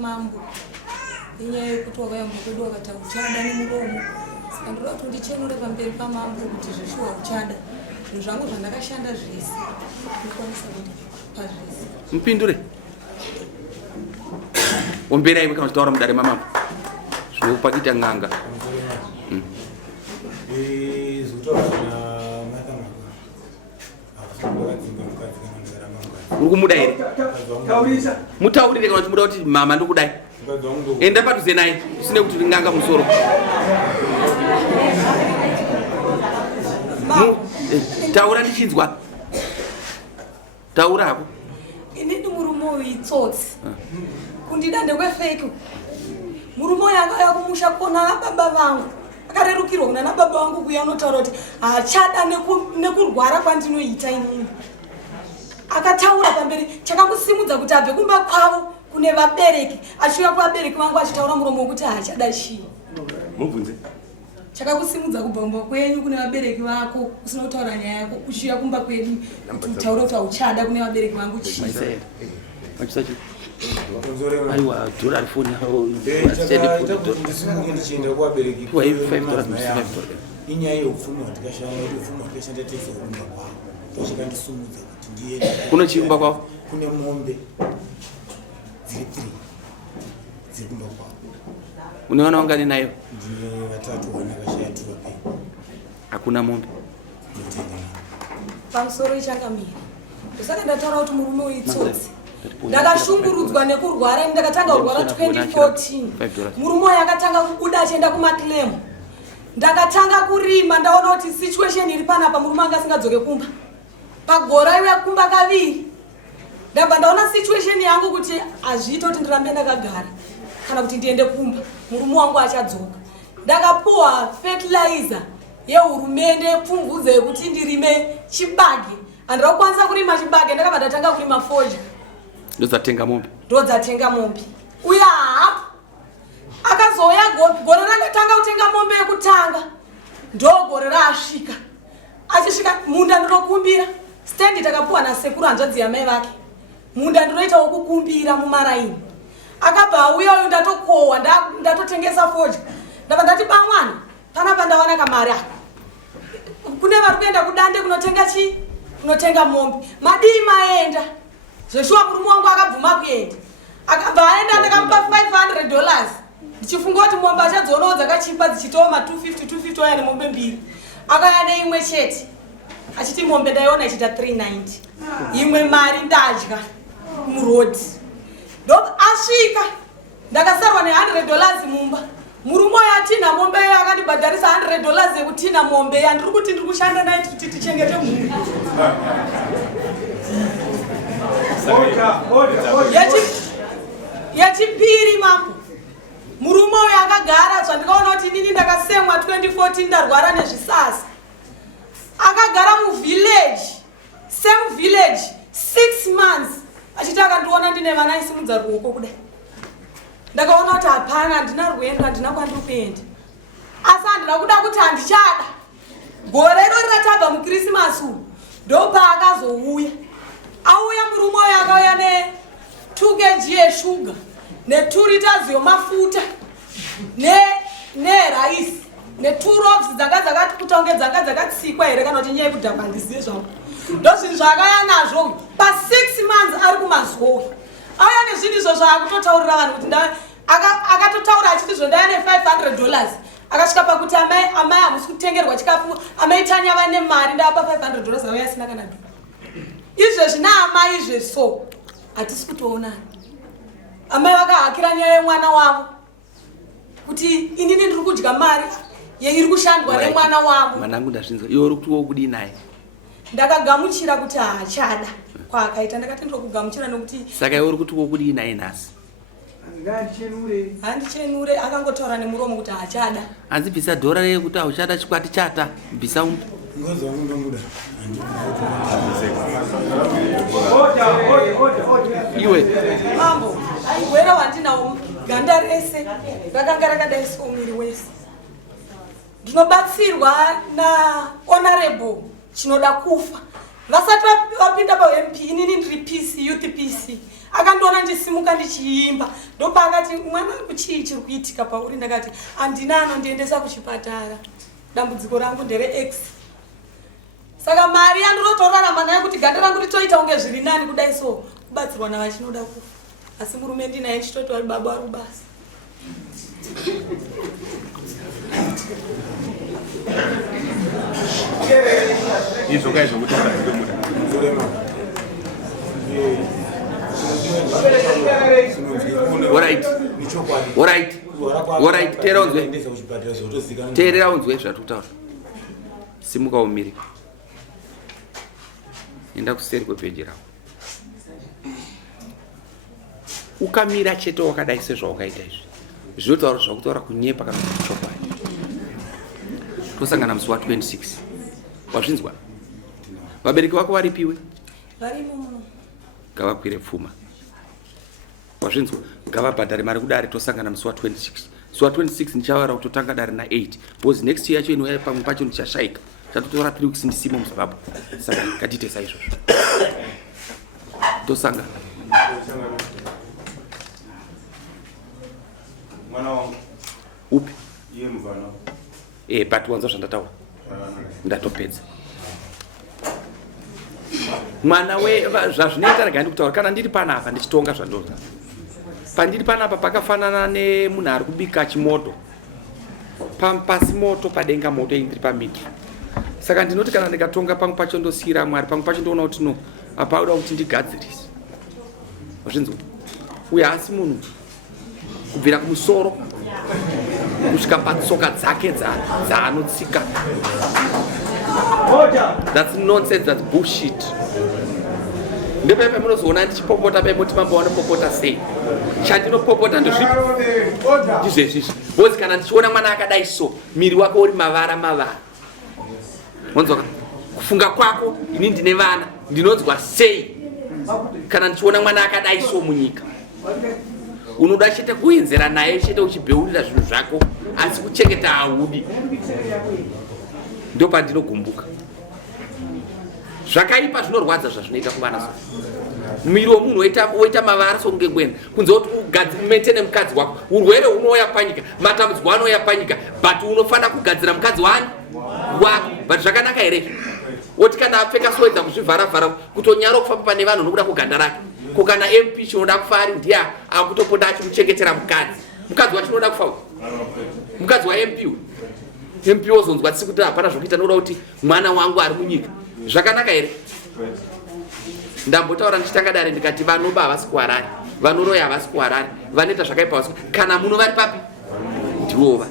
mambo. Inyaya yekuti wakayamba kwedu wakati uchada nemuromo. Saka ndoda kuti ndichenure pamberi pamambo kuti zveshuwa uchada. Zvinhu zvangu zvandakashanda zvese. Ndikwanisa kuti pazvese. Mpindure. Ombera iwe kama taura mudare mamambo. Zvopakita nganga. Urikumuda here? Mutaurire kana kuti muda kuti mama ndikudai. Enda padhuze naye usine kuti nganga musoro. Taura ndichinzwa. Taura hapo. Inini murume uitsotsi. Kundida ndekwefeki. Murume yanga yakumusha kona baba vangu. Akarerukirwa kuna baba vangu kuya unotaura kuti achada nekurwara kwandinoita inini. Akataura pamberi chakamusimudza kuti abve kumba kwavo kune vabereki achiuya kuvabereki vangu achitaura muromo wekuti achada chii. Mubvunze. Chakakusimudza kubva kumba kwenyu kune vabereki vako usina kutaura nyaya yako uchiuya kumba kwedu kuti utaure kuti uchada kune vabereki vangu chii. Machisachi. Aiwa dola phone yao. Ndichienda kuvabereki. Kwa hiyo $5 inyaya yeupfumi hwatikashanda kuti upfumi hwakashanda tese kumba kwavo. Ndosvikandisumudza kuti ndiende. Kuno chikumba kwavo? Kune mombe dziri 3 dziri kumba kwavo. Une vana vangani nayo? Ndine vatatu vanakashaya 2 pei. Hakuna mombe. Pamusoro ichangamira. Ndosaka ndataura kuti murume uitsotsi. Ndakashungurudzwa nekurwara ndakatanga kurwara 2014. Murume yakatanga kubuda achienda kumaklem. Ndakatanga kurima ndaona kuti situation iri panapa murume anga asingadzoke kumba. Pagora iwe kumba kaviri. Ndabva ndaona situation yangu kuti azviite kuti ndirambe ndakagara kana kuti ndiende kumba. Murume wangu achadzoka. Ndakapuwa fertilizer yehurumende pfumvudze yekuti ndirime chibage. Andira kukwanisa kurima chibage ndakabva ndatanga kurima foja. Ndozatenga mombe. Ndozatenga mombe. Uya hapo. Akazoya gore rakatanga kutenga mombe yekutanga. Ndogore rasvika. Achisvika munda ndinokumbira. Stand takapuwa nasekuru hanzvadzi yamai vake. Munda ndinoita wokukumbira mumaraini. Akabva auya uyu ndatokohwa ndatotengesa foja. Ndabva ndati bamwana panapa ndawana kamari aka. Kune vari kuenda kudande kunotenga chii? Kunotenga mombe. Madii maenda. Zveshuwa murume wangu akabvuma kuenda. Akabva aenda ndakamupa $500. Ndichifunga kuti mombe achadzoonawo dzakachipa dzichitawo ma250 aya nemombe mbiri. Akauya neimwe chete. Achiti mombe ndaiona ichiita 390. Imwe mari ndadya murodhi. Asvika ndakasarwa ne$100 mumba. Murume yatina mombe akandibhadharisa $100 yekutina mombe yandiri kuti ndiri kushanda naye kuti tichengete mhuri. Yechipiri mambo. Murume uyu akagara zvandikaona kuti inini ndakasemwa 2014 ndarwara nezvisasa. Akagara muvillage, same village 6 months. Achiti akandiona ndine vana isimudza ruoko kudai. Ndakaona kuti hapana handina rwendo handina kwandiri kuenda. Asi handina kuda kuti handichada. Gore iro ratabva mukrisimasi uyu ndopaakazouya. Auya murume uyu akauya ne2 kg yeshuga ne2 liters yomafuta neraisi ne2 loaves dzanga dzakati kutonge dzanga dzakatsikwa here kana kuti nyaya yekudhakwa handizive zvangu. Ndozvinhu zvaakauya nazvo pa 6 months ari kumazuva. Auya nezvinhu izvo zvaakutotaurira vanhu kuti akatotaura achiti zvondaya ne$500. Akasvika pakuti amai hamusi kutengerwa chikafu amaitanya vane mari ndapa $500 auya asina kana dhuku. Izvezvi naamai izvezvo hatisi kutoonana. Amai vakahakira nyaya yemwana wavo kuti inini ndiri kudya mari iri kushandwa nemwana wavo. Mwanangu ndazvinzwa. Iwe uri kuti wokudii naye? Ndakagamuchira kuti haachada kwaakaita. Ndakati ndinokugamuchira nokuti saka iwe uri kuti wokudii naye nhasi? Handichenure. Akangotaura nemuromo kuti haachada. Hanzi bvisa dhora rekuti hauchada chikwati chata. Bvisa umbu. Iwe mambo aigwera wandinawo ganda rese rakanga rakadai somuviri wese. Ndinobatsirwa nahonorable chinoda kufa. Vasati vapinda paMP inini ndiri PC youth PC. akandoona ndisimuka ndichiimba ndopakati mwana wangu chii chiri kuitika pauri ndakati handina anondiendesa kuchipatara dambudziko rangu ndere x saka mari yandirotorarama nayo kuti ganda rangu ritoita unge zviri nani kudai so kubatsirwa navachinoda kufa asi murume ndinaye ndichitoti wari baba wari basa izvo kaizvo kuti Alright, teerera unzwe zvatutaura. Simuka umire. Enda kuseri kwepeji rako. Ukamira chete wakadai sezvawakaita izvi. Zvinotaura zvakutaura kunyepa kana kuchokwadi. Tosangana musi wa 26. Wazvinzwa? Vabereki vako varipiwe? Varimo muno. Ngavakwire pfuma. Wazvinzwa? Ngavabhadhare mari kudare tosangana musi wa 26. Musi wa 26 ndichavaura kutotanga dare na 8. Because next year yacho inouya pamwe pacho ndichashaika. Chatotora 3 weeks ndisimo muZimbabwe. Saka ngatiite saizvozvo. Tosangana. Mwana wangu. Upi? Iye mvana. But wanza zvandataura. Ndatopedza. Mwana we zvazvinoita rega ndikutaura kana ndiri panapa ndichitonga zvandoza. Pandiri panapa pakafanana nemunhu ari kubika chimoto. Pasi moto padenga moto indiri pamitro. Saka ndinoti kana ndikatonga pamwe pacho ndosiyira Mwari pamwe pacho ndoona kuti no apauda kuti ndigadzirise. Wazvinzwa? Uye asi munhu kubvira kumusoro kusvika patsoka dzake dzaanotsika. That's nonsense, that's bullshit. Ndepepe munozoona ndichipopota pemoti mambo wanopopota sei. Chandinopopota ndozvipi? Ndizvezvizvi. Bozi kana ndichiona mwana akadai so, miri wako uri mavara. Wanzwa? Kufunga kwako, ini ndine vana, ndinonzwa sei. Kana ndichiona mwana akadai so munyika. Unoda chete kuenzera naye chete uchibheurira zvinhu zvako asi kuchengeta haudi. Ndo pandinogumbuka. Zvakaipa zvinorwadza zvazvinoita kuvana so. Miri womunhu woita mavara songe ngwena. Kunze kuti ugadzire mukadzi wako. Urwere unouya panyika, matambudziko anouya panyika, but unofana kugadzira mukadzi wako. But zvakanaka here? Woti kana apfeka soedza kuzvivhara kutonyara kufamba pane vanhu nokuda kuganda rake. Kana MP chinoda kufa ari ndiye akutopota achikuchengetera mukadzi. Mukadzi wachinoda kufa. Mukadzi wa MP wozonzwa tsikuti kuti hapana zvokuita nokuda kuti mwana wangu ari munyika. Zvakanaka here? Ndambotaura ndichitanga dare ndikati vanoba havasi kuharari, vanoroya havasi kuharari, vanoita zvakaipa havasi. Kana muno vari papi? Ndivova.